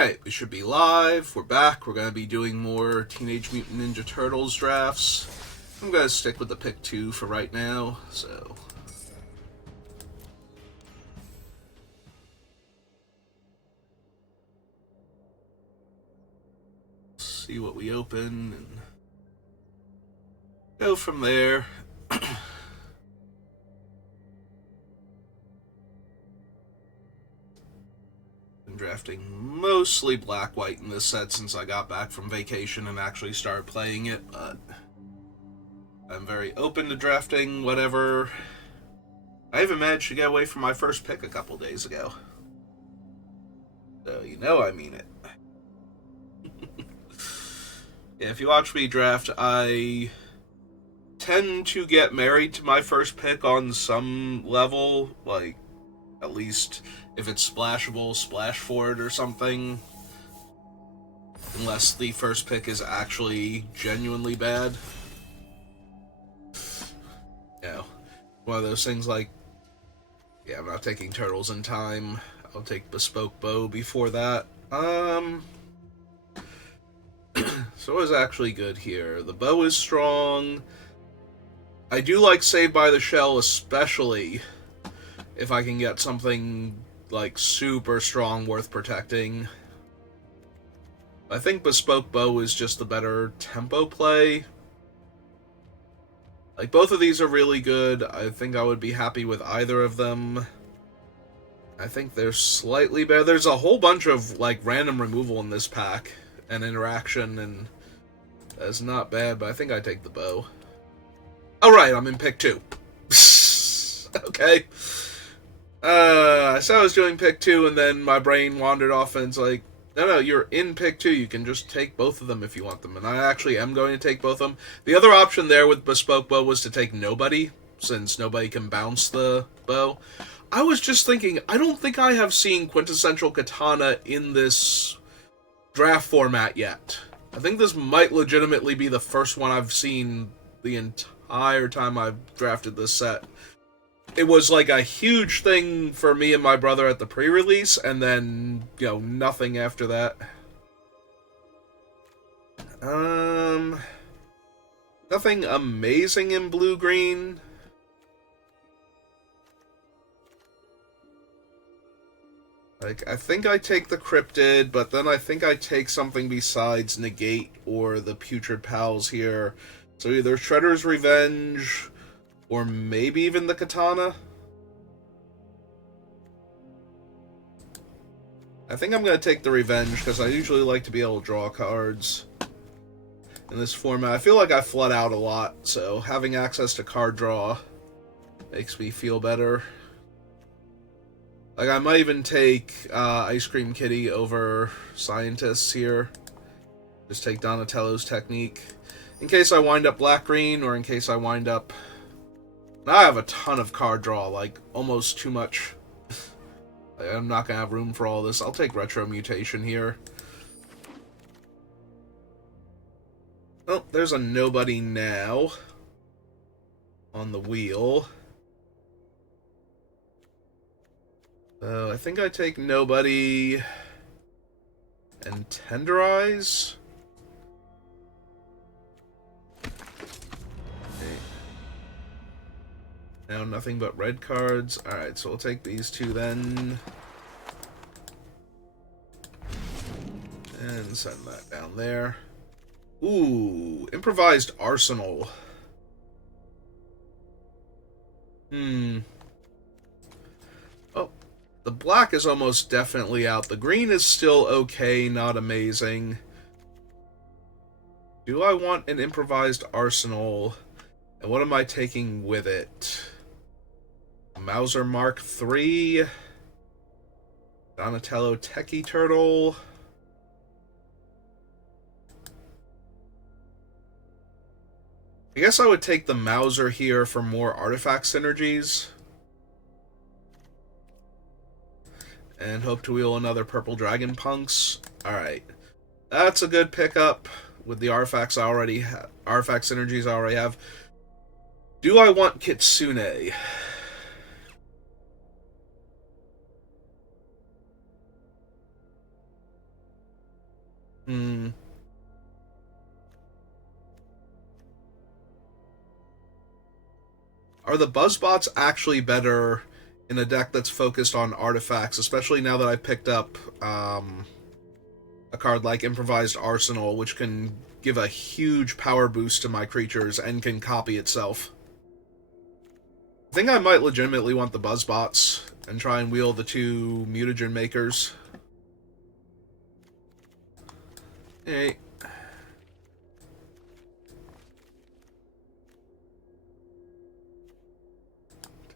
Alright, we should be live. We're back. We're going to be doing more Teenage Mutant Ninja Turtles drafts. I'm going to stick with the pick 2 for right now, so... see what we open and go from there. Been drafting mostly black-white in this set since I got back from vacation and actually started playing it, but I'm very open to drafting whatever. I even managed to get away from my first pick a couple days ago. So, you know I mean it. Yeah, if you watch me draft, I tend to get married to my first pick on some level, like, at least if it's splashable, splash for it or something. Unless the first pick is actually genuinely bad. You know, one of those things like, yeah, I'm not taking Turtles in time. I'll take Bespoke Bow before that. So what is actually good here? The bow is strong. I do like Saved by the Shell, especially if I can get something like super strong worth protecting. I think Bespoke Bow is just the better tempo play. Like, both of these are really good. I think I would be happy with either of them. I think they're slightly better. There's a whole bunch of, like, random removal in this pack and interaction, and that's not bad, but I think I take the bow. Alright, I'm in pick 2. Okay. I said I was doing pick 2, and then my brain wandered off, and it's like, no, you're in pick 2. You can just take both of them if you want them, and I actually am going to take both of them. The other option there with Bespoke Bow was to take nobody, since nobody can bounce the bow. I was just thinking, I don't think I have seen Quintessential Katana in this draft format yet. I think this might legitimately be the first one I've seen the entire time I've drafted this set. It was like a huge thing for me and my brother at the pre-release, and then, you know, nothing after that. Nothing amazing in blue-green. Like, I think I take the Cryptid, but then I think I take something besides Negate or the Putrid Pals here. So either Shredder's Revenge, or maybe even the Katana. I think I'm going to take the Revenge, because I usually like to be able to draw cards in this format. I feel like I flood out a lot, so having access to card draw makes me feel better. Like, I might even take Ice Cream Kitty over Scientists here. Just take Donatello's technique. In case I wind up black-green, or in case I wind up... I have a ton of card draw, like, almost too much. I'm not going to have room for all this. I'll take Retro Mutation here. Oh, there's a nobody now on the wheel. I think I take nobody and Tenderize. Okay. Now nothing but red cards. Alright, so we'll take these two then. And send that down there. Ooh, Improvised Arsenal. Oh, the black is almost definitely out. The green is still okay, not amazing. Do I want an Improvised Arsenal? And what am I taking with it? Mauser Mark III. Donatello Techie Turtle. I guess I would take the Mauser here for more artifact synergies. And hope to wheel another Purple Dragon Punks. Alright. That's a good pickup with the artifacts I already have. Artifact synergies I already have. Do I want Kitsune? Hmm. Are the Buzzbots actually better in a deck that's focused on artifacts, especially now that I picked up a card like Improvised Arsenal, which can give a huge power boost to my creatures and can copy itself? I think I might legitimately want the Buzzbots and try and wheel the two mutagen makers. Hey.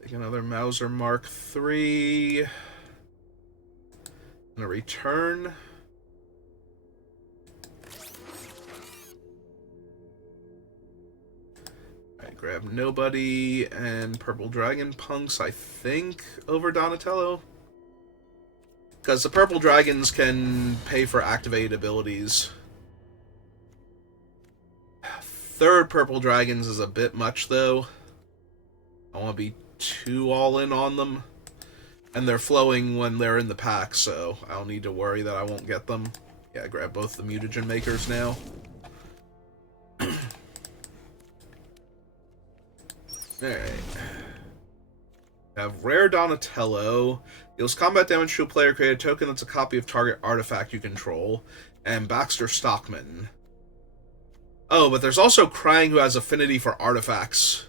Take another Mauser Mark III. And a return. Alright, grab Nobody and Purple Dragon Punks, I think, over Donatello. Because the Purple Dragons can pay for activated abilities. Third Purple Dragons is a bit much, though. I don't want to be too all in on them. And they're flowing when they're in the pack, so I don't need to worry that I won't get them. Yeah, grab both the mutagen makers now. Alright. Have Rare Donatello. Deals combat damage to a player, create a token that's a copy of target artifact you control. And Baxter Stockman. Oh, but there's also Krang, who has affinity for artifacts.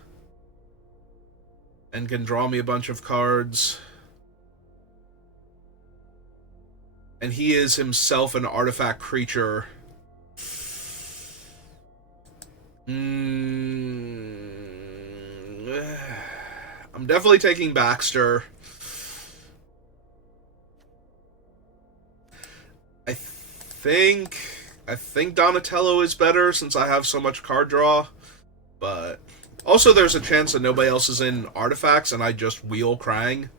And can draw me a bunch of cards. And he is himself an artifact creature. I'm definitely taking Baxter. I think Donatello is better since I have so much card draw, but also there's a chance that nobody else is in artifacts and I just wheel Krang.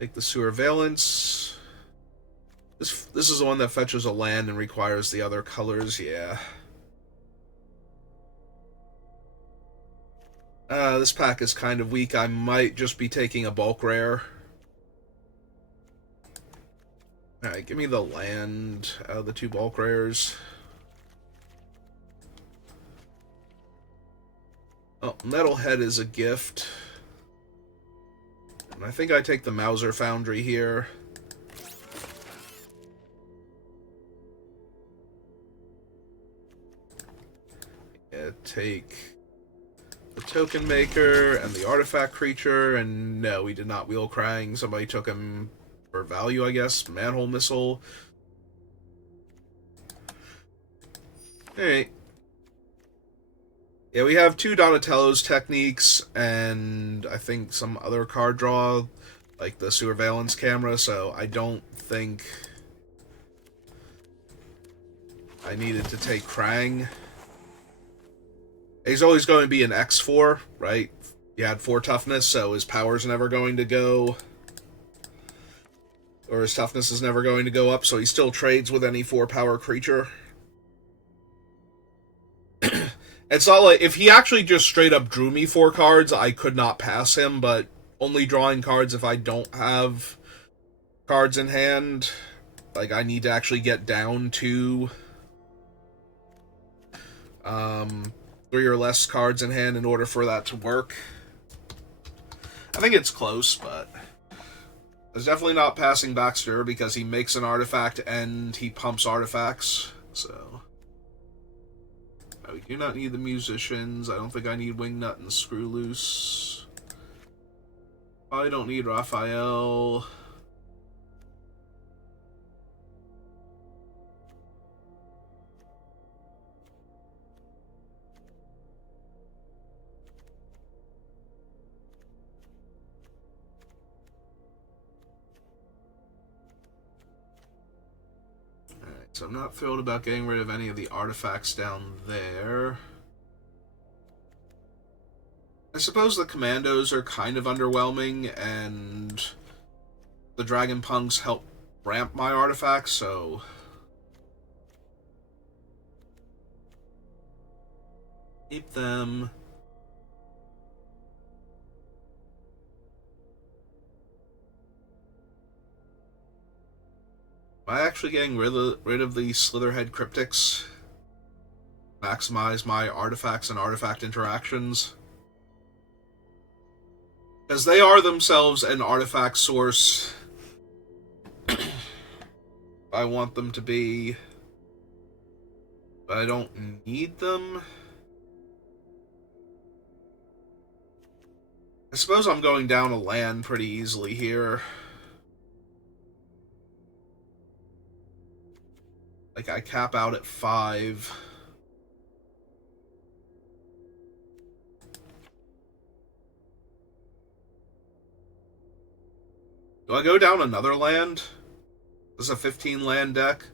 Take the Sewer Valence. This is the one that fetches a land and requires the other colors, yeah. This pack is kind of weak. I might just be taking a bulk rare. Alright, give me the land out of the two bulk rares. Oh, Metalhead is a gift. And I think I take the Mauser Foundry here. Yeah, take the Token Maker and the Artifact Creature, and no, we did not wheel Krang. Somebody took him for value, I guess. Manhole Missile. Alright. Yeah, we have two Donatello's techniques, and I think some other card draw, like the Sewer Valence Camera, so I don't think I needed to take Krang. He's always going to be an X4, right? He had 4 toughness, so his power's never going to go... or his toughness is never going to go up, so he still trades with any 4-power creature. It's not like... if he actually just straight up drew me 4 cards, I could not pass him, but only drawing cards if I don't have cards in hand. Like, I need to actually get down to... 3 or less cards in hand in order for that to work. I think it's close, but... it's definitely not passing Baxter because he makes an artifact and he pumps artifacts, so... we do not need the Musicians. I don't think I need Wingnut and Screw Loose. I don't need Raphael. So I'm not thrilled about getting rid of any of the artifacts down there. I suppose the Commandos are kind of underwhelming, and the Dragon Punks help ramp my artifacts, so... keep them. Am I actually getting rid of the Slitherhead Cryptics? Maximize my artifacts and artifact interactions? Because they are themselves an artifact source. I want them to be, but I don't need them. I suppose I'm going down a land pretty easily here. Like, I cap out at 5. Do I go down another land? This is a 15 land deck.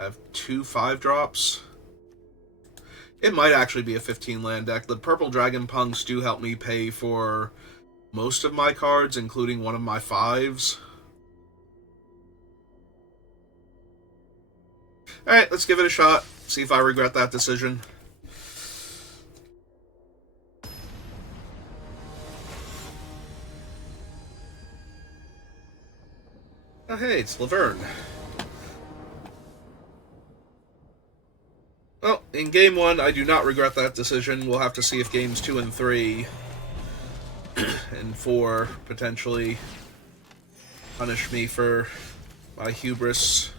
I have 2 5-drops. It might actually be a 15 land deck. The purple dragon punks do help me pay for most of my cards, including one of my 5s. Alright, let's give it a shot. See if I regret that decision. Oh, hey, it's Laverne. Well, in Game 1, I do not regret that decision. We'll have to see if Games 2 and 3 and 4 potentially punish me for my hubris.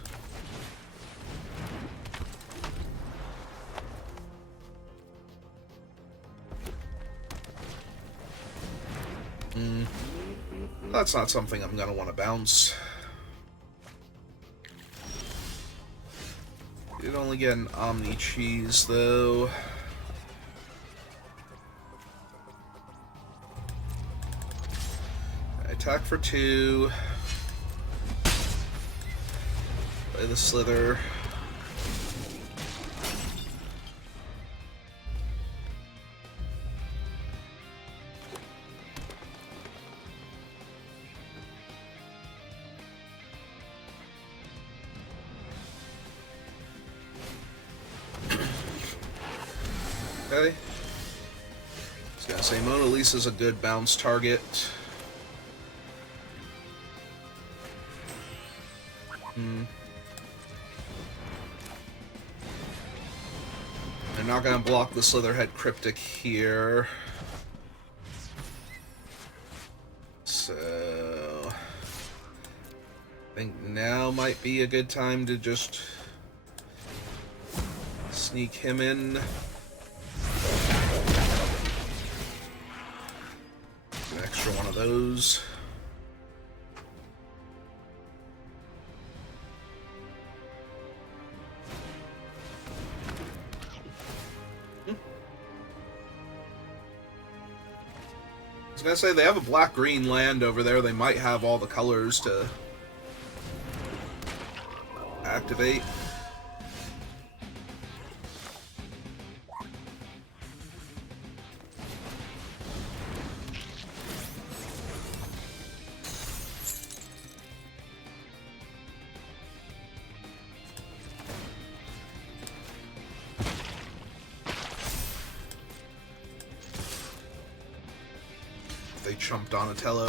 That's not something I'm going to want to bounce. You'd only get an Omni Cheese, though. I attack for 2. Play the Slither. Okay. I was gonna say Mona Lisa's a good bounce target. They're not gonna block the Slitherhead Cryptic here. So I think now might be a good time to just sneak him in. An extra one of those. I was gonna say, they have a black-green land over there. They might have all the colors to activate. They chumped Donatello.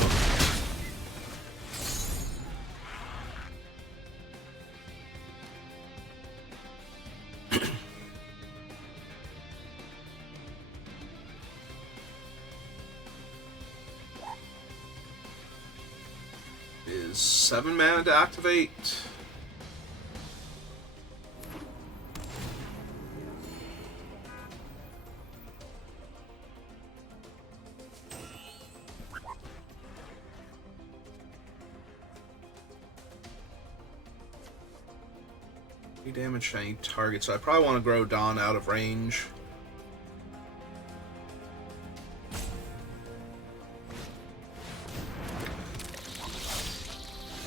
Is 7 mana to activate? Damage to any target, so I probably want to grow Dawn out of range.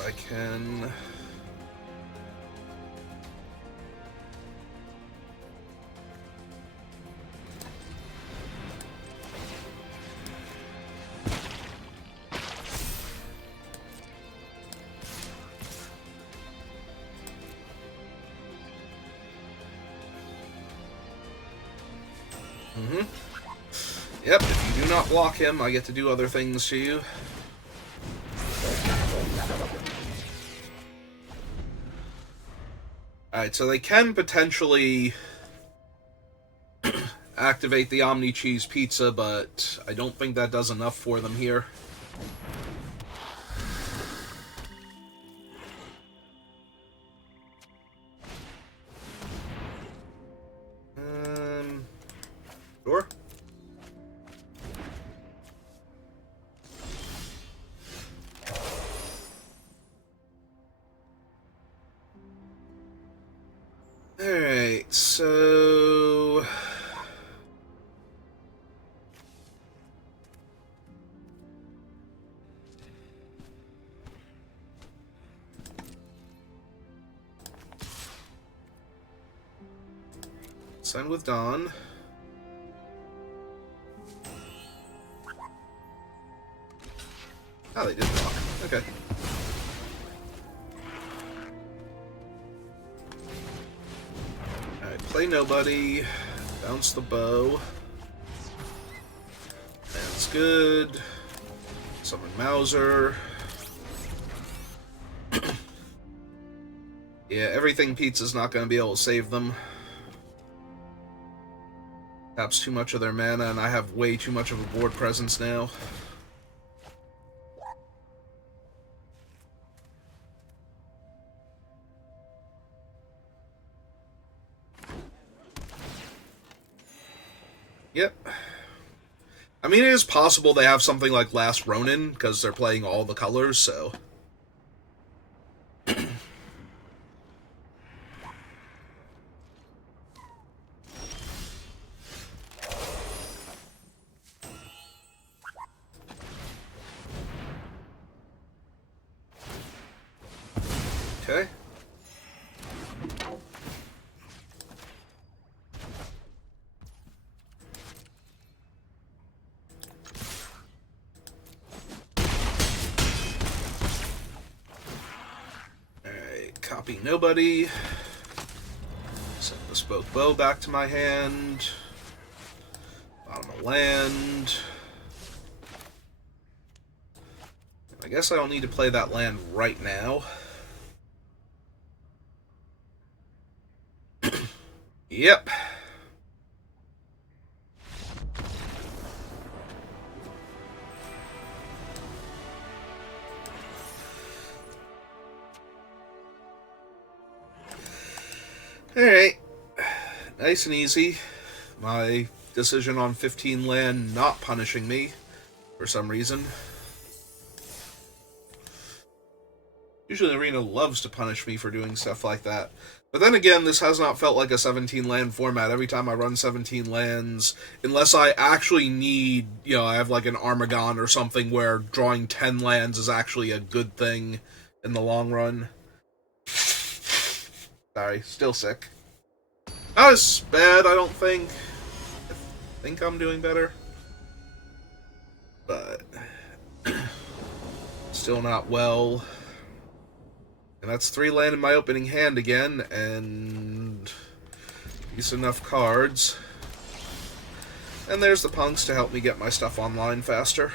I can... Yep, if you do not block him, I get to do other things to you. Alright, so they can potentially activate the Omni Cheese Pizza, but I don't think that does enough for them here. Sure. Alright, so... sign with Dawn. Oh, they did block. Okay. Alright, play nobody. Bounce the bow. That's good. Summon Mauser. Yeah, everything Pizza's not going to be able to save them. Taps too much of their mana, and I have way too much of a board presence now. Yep. I mean, it is possible they have something like Last Ronin, because they're playing all the colors, so... Okay. Alright, copy nobody. Send the spoke bow back to my hand. Bottom of land. I guess I don't need to play that land right now. Yep. Alright. Nice and easy. My decision on 15 land not punishing me for some reason. Usually Arena loves to punish me for doing stuff like that. But then again, this has not felt like a 17 land format. Every time I run 17 lands, unless I actually need, you know, I have like an Armagon or something where drawing 10 lands is actually a good thing in the long run. Sorry, still sick. Not as bad, I don't think. I think I'm doing better. But still not well. And that's 3 land in my opening hand again, and decent enough cards. And there's the punks to help me get my stuff online faster.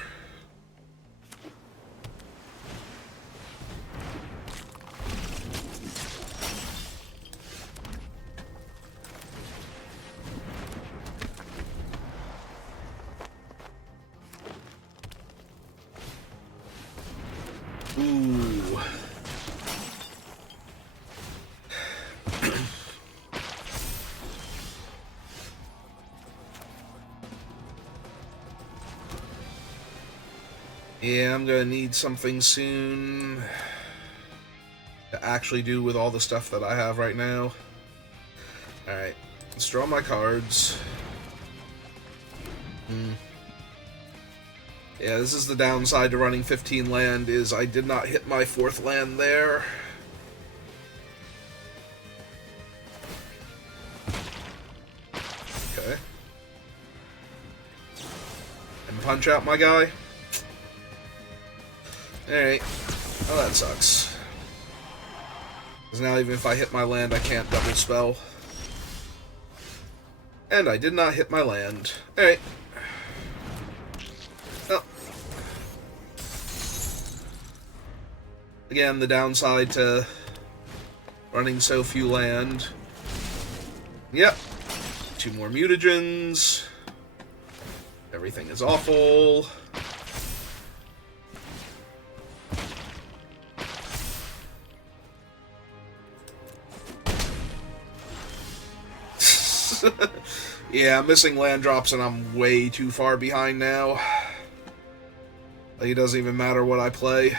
Ooh. Yeah, I'm gonna need something soon to actually do with all the stuff that I have right now. Alright, let's draw my cards. Yeah, this is the downside to running 15 land, is I did not hit my 4th land there. Okay. And punch out my guy. Alright. Oh, that sucks. Because now even if I hit my land, I can't double spell. And I did not hit my land. Alright. Oh. Again, the downside to Running so few land. Yep. 2 more mutagens. Everything is awful. Yeah, I'm missing land drops and I'm way too far behind now. Like, it doesn't even matter what I play.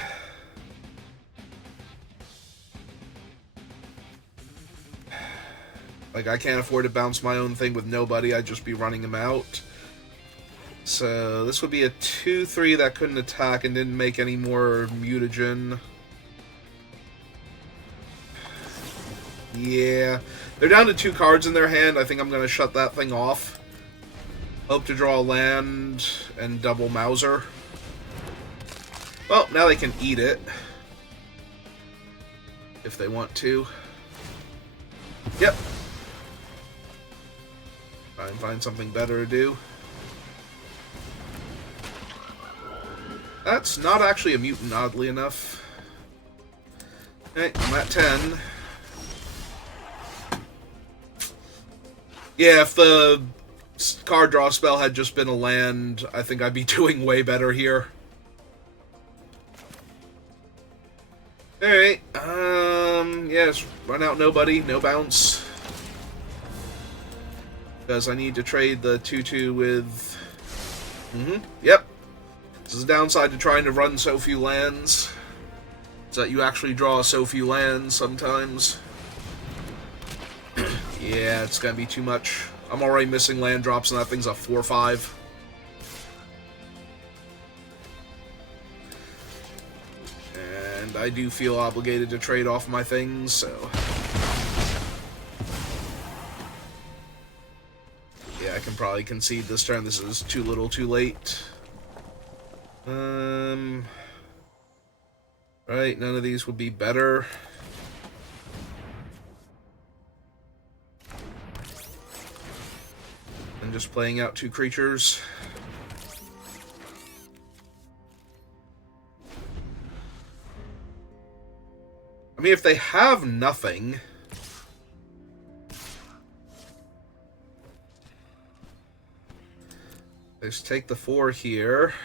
Like, I can't afford to bounce my own thing with nobody. I'd just be running him out. So, this would be a 2-3 that couldn't attack and didn't make any more mutagen. Yeah. They're down to 2 cards in their hand. I think I'm going to shut that thing off. Hope to draw land and double Mauser. Well, now they can eat it. If they want to. Yep. Try and find something better to do. That's not actually a mutant, oddly enough. Okay, I'm at 10. Yeah, if the card draw spell had just been a land, I think I'd be doing way better here. Alright, yes, run out nobody, no bounce. Because I need to trade the 2-2 with... Yep. This is the downside to trying to run so few lands. Is that you actually draw so few lands sometimes. Yeah, it's gonna be too much. I'm already missing land drops and that thing's a 4-5. And I do feel obligated to trade off my things, so... Yeah, I can probably concede this turn. This is too little too late. Right, none of these would be better. And just playing out 2 creatures. I mean, if they have nothing... Just take the 4 here.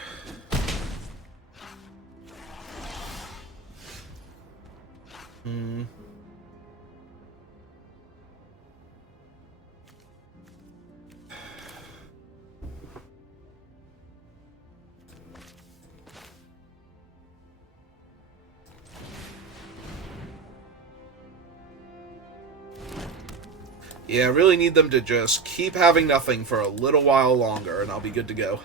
Yeah, I really need them to just keep having nothing for a little while longer, and I'll be good to go.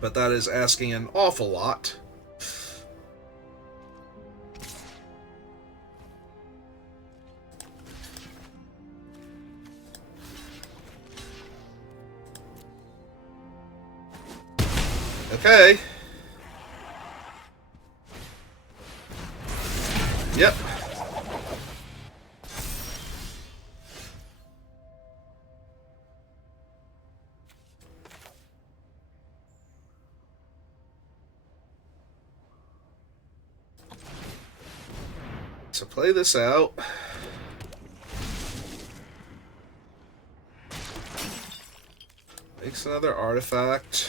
But that is asking an awful lot. Okay. Yep. So play this out. Makes another artifact.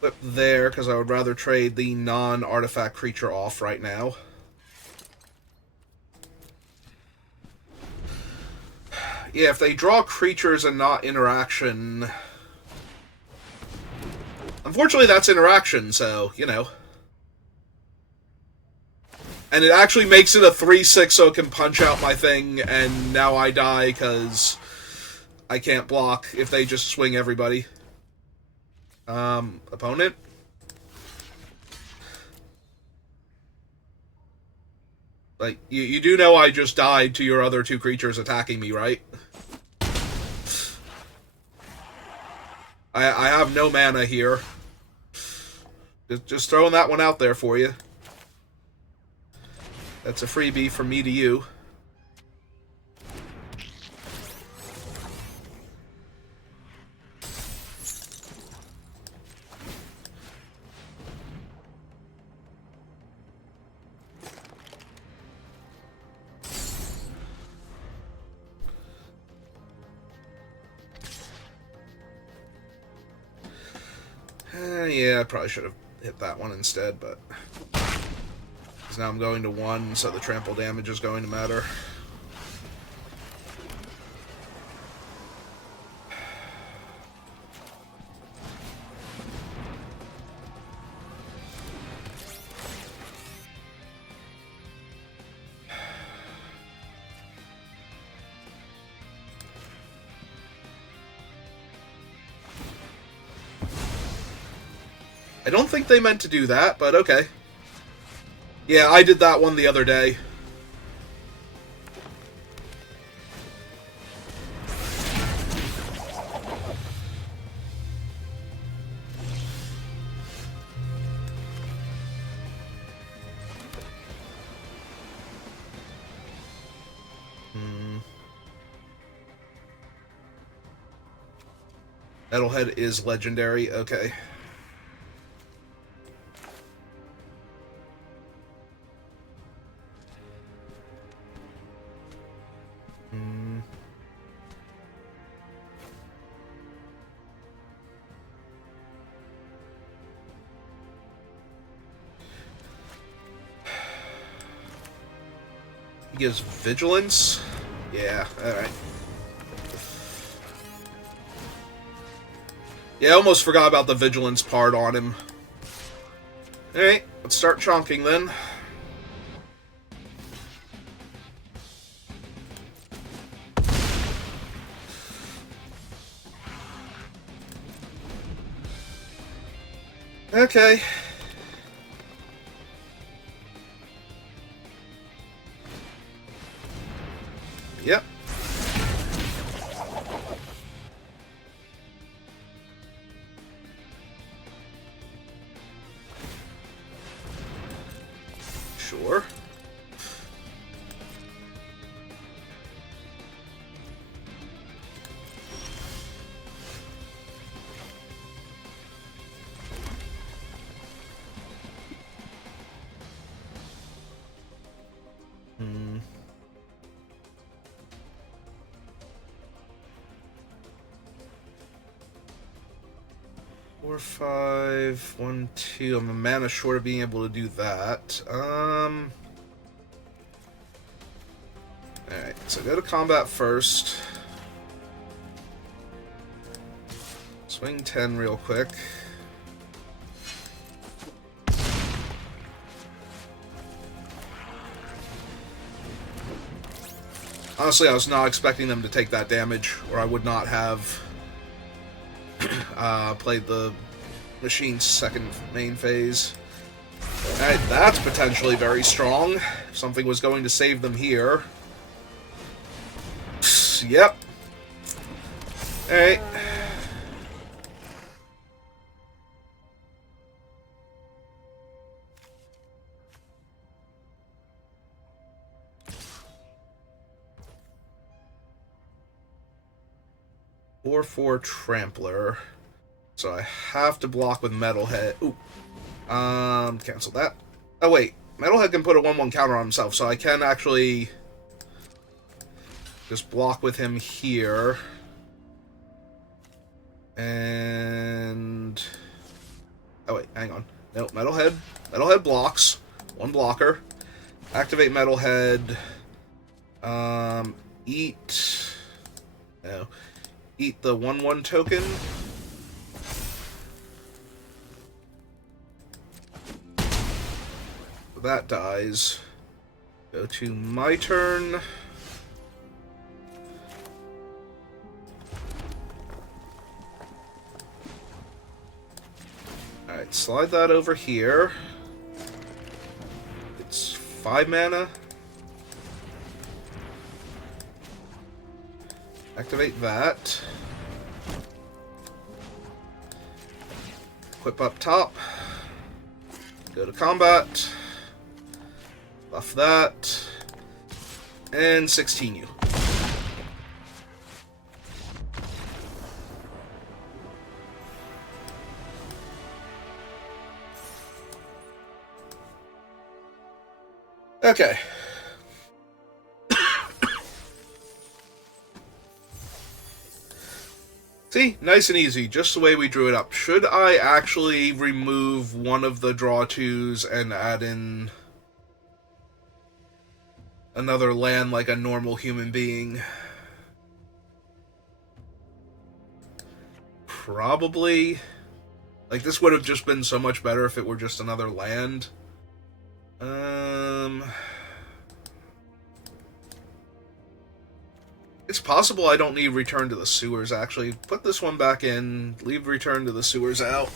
Flip there, because I would rather trade the non-artifact creature off right now. Yeah, if they draw creatures and not interaction... Unfortunately, that's interaction, so, you know. And it actually makes it a 3-6 so it can punch out my thing, and now I die because I can't block if they just swing everybody. Opponent? Like, you do know I just died to your other 2 creatures attacking me, right? I have no mana here. Just throwing that one out there for you. That's a freebie from me to you. Yeah, I probably should have hit that one instead, but... Because now I'm going to 1, so the trample damage is going to matter. I don't think they meant to do that, but okay. Yeah, I did that one the other day. Metalhead is legendary, okay. He gives vigilance? Yeah, alright. Yeah, I almost forgot about the vigilance part on him. Alright, let's start chonking then. Okay. Yep. Sure. Hmm. 4, 5, 1, 2. I'm a mana short of being able to do that. Alright, so go to combat first. Swing 10 real quick. Honestly, I was not expecting them to take that damage, or I would not have played the machine's second main phase. Alright, that's potentially very strong. If something was going to save them here. Yep. Alright. Or 4 Trampler. So I have to block with Metalhead. Ooh. Cancel that. Oh, wait. Metalhead can put a 1/1 counter on himself, so I can actually just block with him here. And... oh, wait. Hang on. No, Metalhead. Metalhead blocks. 1 blocker. Activate Metalhead. Eat... no. Eat the 1/1 token. That dies. Go to my turn. Alright, slide that over here. It's 5 mana. Activate that. Equip up top. Go to combat. Buff that. And 16 you. Okay. See? Nice and easy, just the way we drew it up. Should I actually remove one of the draw twos and add in another land like a normal human being? Probably. Like, this would have just been so much better if it were just another land. It's possible I don't need Return to the Sewers, actually. Put this one back in, leave Return to the Sewers out.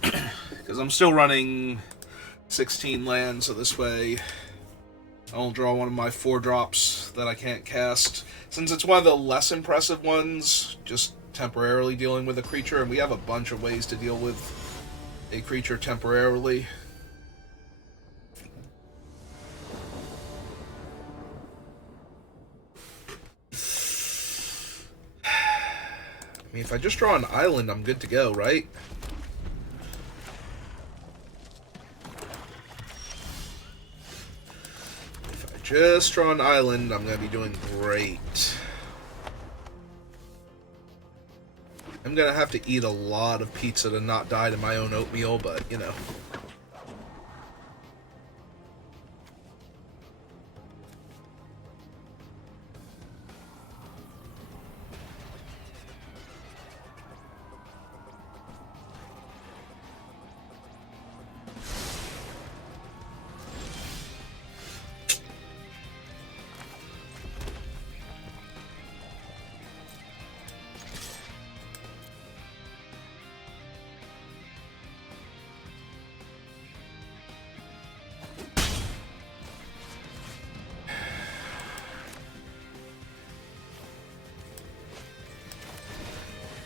Because I'm still running 16 lands, so this way I'll draw one of my 4 drops that I can't cast. Since it's one of the less impressive ones, just temporarily dealing with a creature, and we have a bunch of ways to deal with a creature temporarily. I mean, if I just draw an island, I'm good to go, right? If I just draw an island, I'm going to be doing great. I'm going to have to eat a lot of pizza to not die to my own oatmeal, but, you know.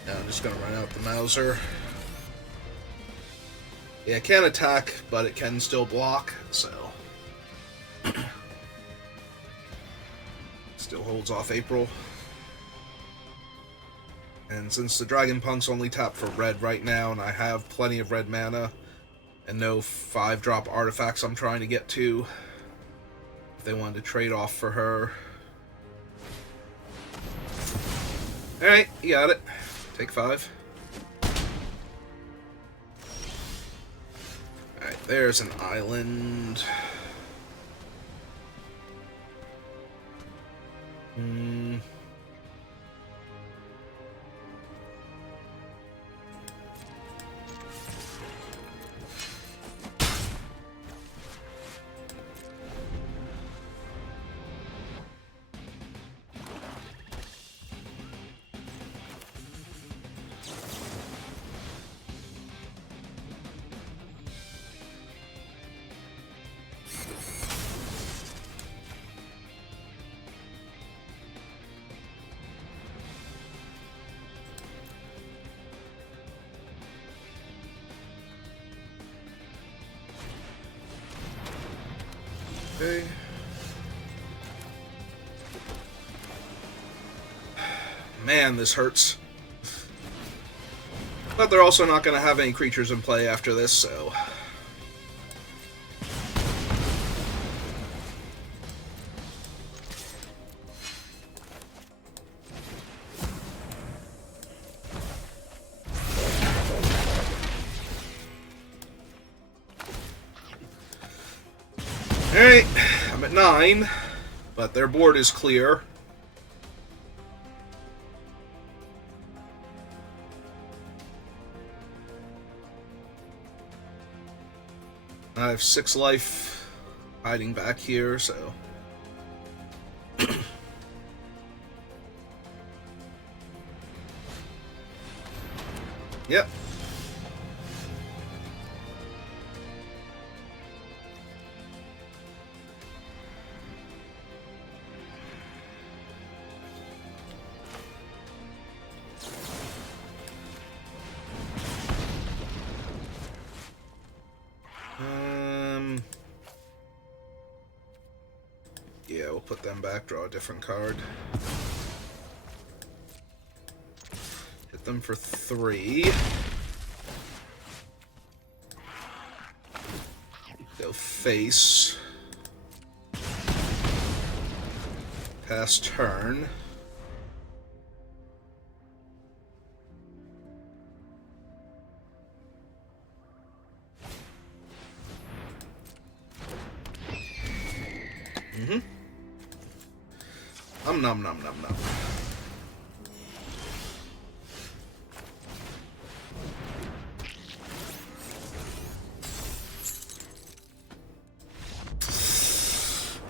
Now I'm just going to run out the Mauser. Yeah, it can't attack, but it can still block, so... Still holds off April. And since the Dragon Punk's only tapped for red right now, and I have plenty of red mana, and no 5-drop artifacts I'm trying to get to, if they wanted to trade off for her... Alright, you got it. Take 5. Alright, there's an island. Okay. Man, this hurts. But they're also not going to have any creatures in play after this, so... Alright, I'm at 9, but their board is clear. I have 6 life hiding back here, so... Yep. Yeah, we'll put them back, draw a different card. Hit them for 3. Go face. Pass turn. Mm-hmm. Nom nom nom nom nom.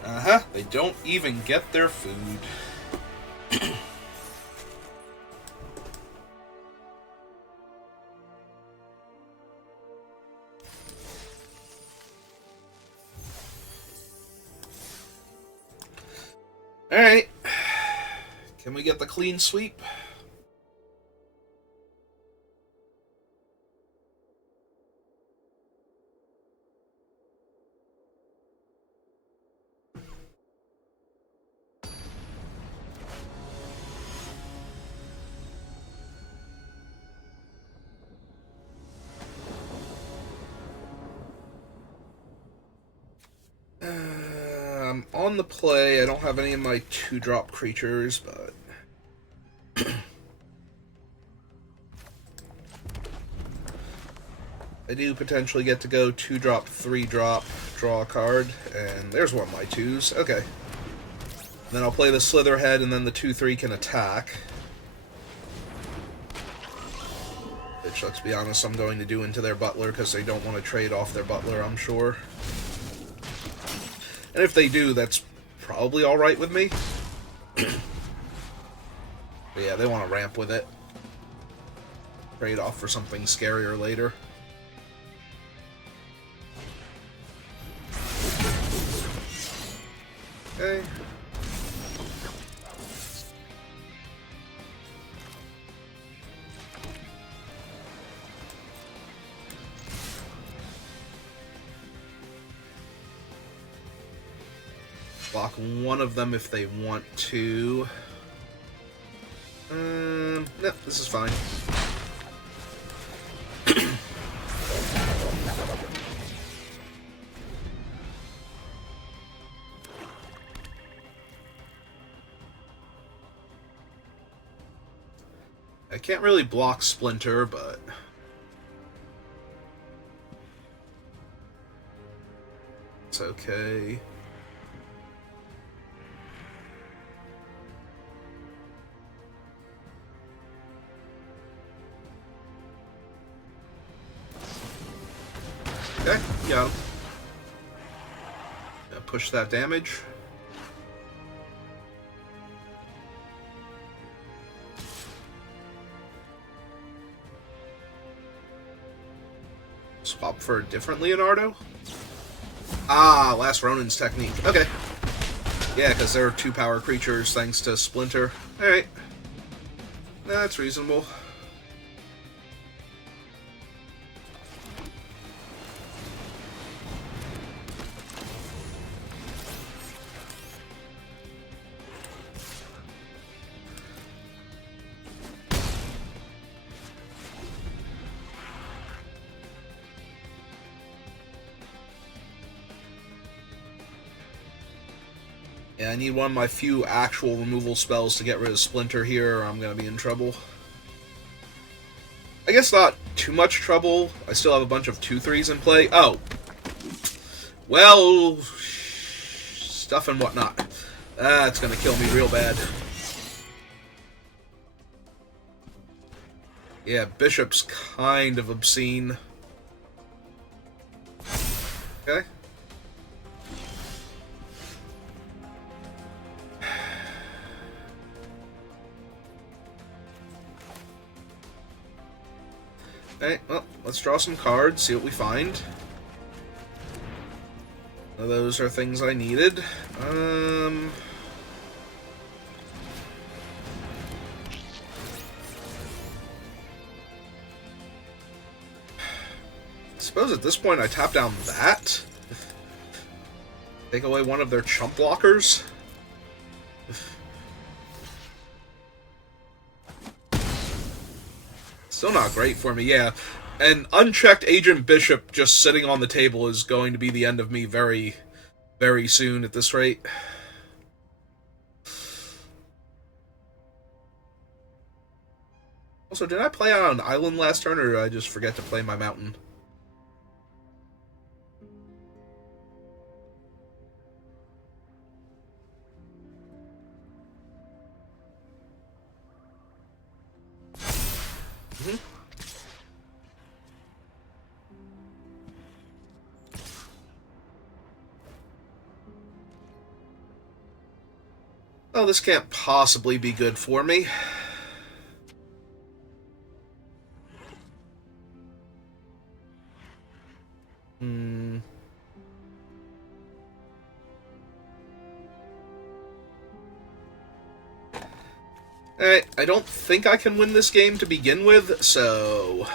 Uh-huh. They don't even get their food. Alright. Can we get the clean sweep? I'm on the play. I don't have any of my 2-drop creatures, but... I do potentially get to go 2-drop, 3-drop, draw a card, and there's one of my 2s. Okay. And then I'll play the Slitherhead, and then the 2-3 can attack. Which, let's be honest, I'm going to do into their Butler, because they don't want to trade off their Butler, I'm sure. And if they do, that's probably alright with me. But yeah, they want to ramp with it. Trade off for something scarier later. Okay. Block one of them if they want to. No, this is fine. I can't really block Splinter, but... it's okay. Okay, got him. Gonna push that damage. Swap for a different Leonardo? Ah, Last Ronin's technique. Okay. Yeah, because they're 2-power creatures thanks to Splinter. Alright. That's reasonable. Yeah, I need one of my few actual removal spells to get rid of Splinter here, or I'm going to be in trouble. I guess not too much trouble. I still have a bunch of 2/3s in play. Oh. Well, stuff and whatnot. That's going to kill me real bad. Yeah, Bishop's kind of obscene. Okay. Alright, well, let's draw some cards, see what we find. Those are things I needed. I suppose at this point I tap down that. Take away one of their chump blockers. Still not great for me, yeah. An unchecked Agent Bishop just sitting on the table is going to be the end of me very, very soon at this rate. Also, did I play out an island last turn, or did I just forget to play my mountain? Well, this can't possibly be good for me. Alright, I don't think I can win this game to begin with, so...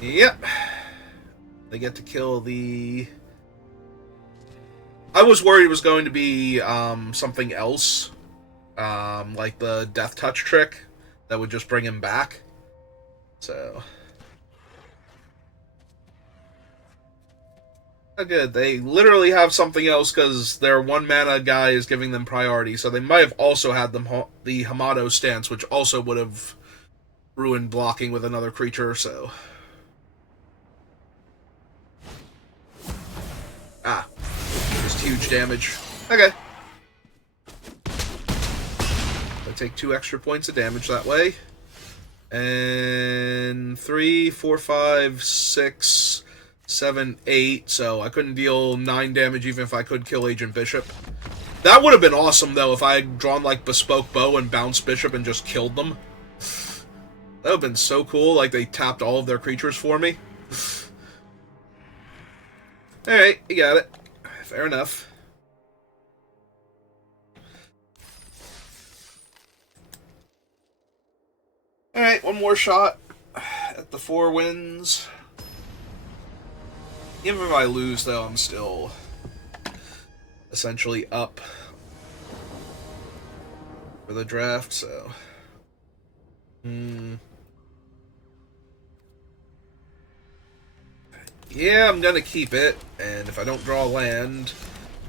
Yep. They get to kill the... I was worried it was going to be something else. Like the Death Touch trick that would just bring him back. So... Oh, good. They literally have something else because their 1 mana guy is giving them priority, so they might have also had them the Hamato stance, which also would have ruined blocking with another creature, so... Ah. Just huge damage. Okay. I take 2 extra points of damage that way. And 3, 4, 5, 6, 7, 8. So I couldn't deal 9 damage even if I could kill Agent Bishop. That would have been awesome, though, if I had drawn, like, Bespoke Bow and bounced Bishop and just killed them. That would have been so cool, like they tapped all of their creatures for me. Alright, you got it. Fair enough. Alright, one more shot at the 4 wins. Even if I lose, though, I'm still essentially up for the draft, so... Yeah, I'm gonna keep it, and if I don't draw land,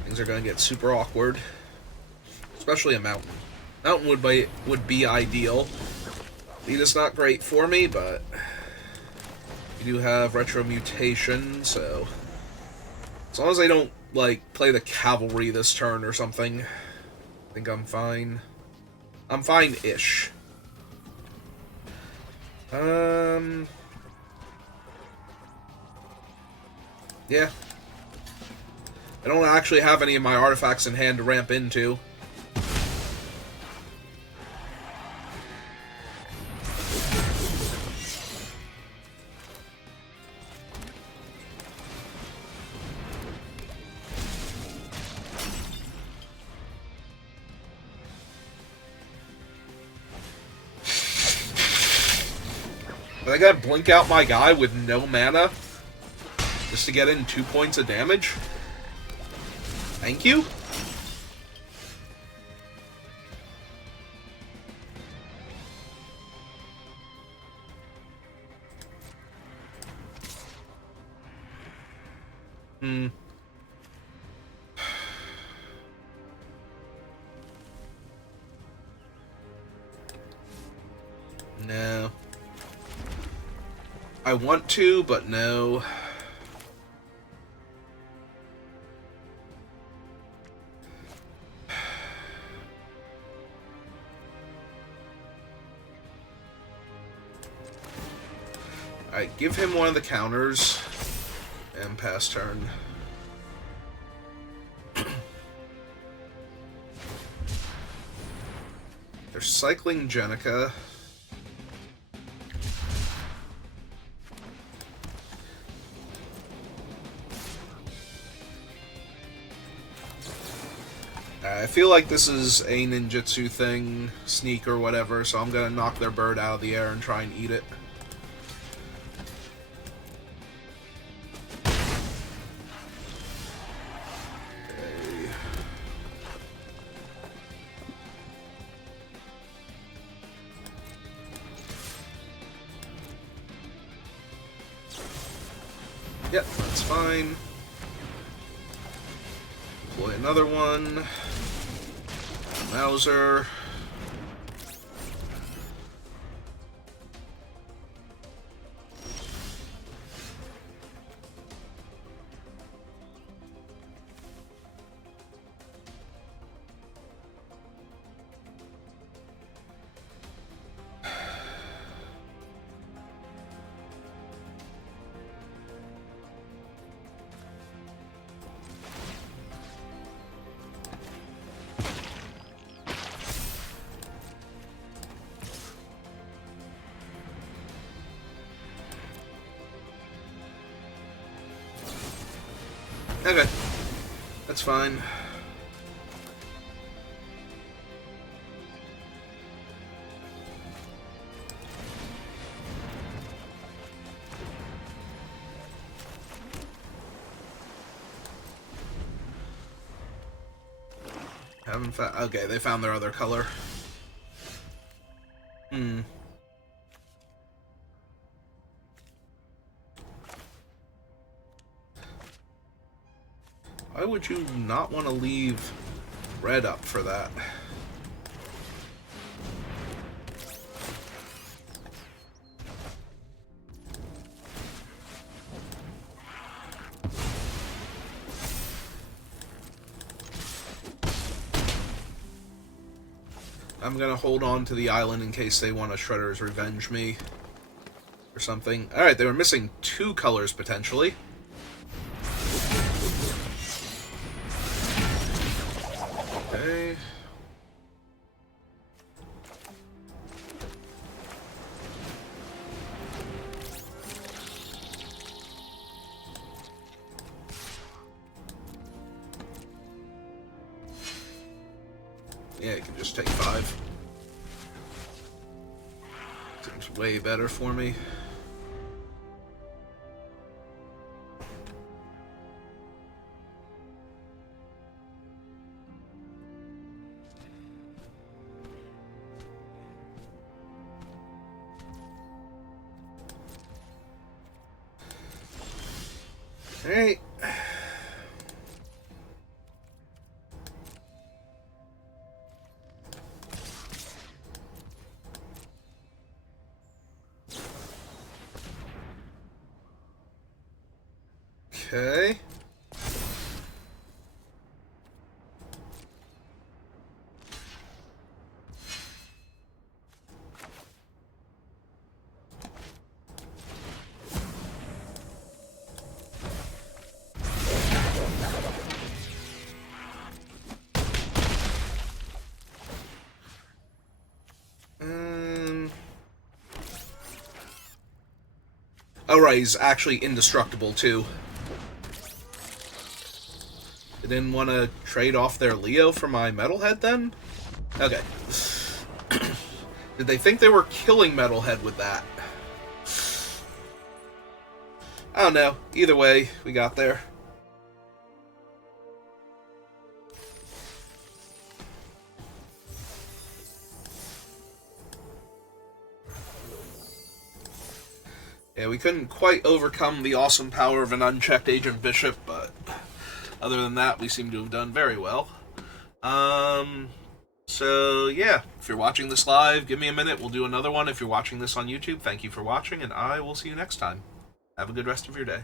things are gonna get super awkward. Especially a mountain. Mountain would be ideal. Lead is not great for me, but you do have Retro Mutation, so as long as I don't, like, play the Cavalry this turn or something, I think I'm fine. I'm fine-ish. Yeah. I don't actually have any of my artifacts in hand to ramp into. But I gotta blink out my guy with no mana just to get in 2 points of damage? Thank you? No. I want to, but no. Alright, give him one of the counters and pass turn. They're cycling Jenica. I feel like this is a ninjutsu thing, sneak or whatever, so I'm gonna knock their bird out of the air and try and eat it. Okay. Yep, that's fine. Deploy another one. Mauser. Okay. That's fine. Haven't found... Okay, they found their other color. Why would you not want to leave red up for that? I'm gonna hold on to the island in case they want to Shredder's Revenge me. Or something. Alright, they were missing 2 colors, potentially. Okay. Yeah, you can just take 5. Seems way better for me. Alright. Okay. Oh, right, he's actually indestructible, too. They didn't want to trade off their Leo for my Metalhead, then? Okay. Did they think they were killing Metalhead with that? I don't know. Either way, we got there. Yeah, we couldn't quite overcome the awesome power of an unchecked Agent Bishop, but other than that, we seem to have done very well. So yeah, if you're watching this live, give me a minute, we'll do another one. If you're watching this on YouTube, thank you for watching, and I will see you next time. Have a good rest of your day.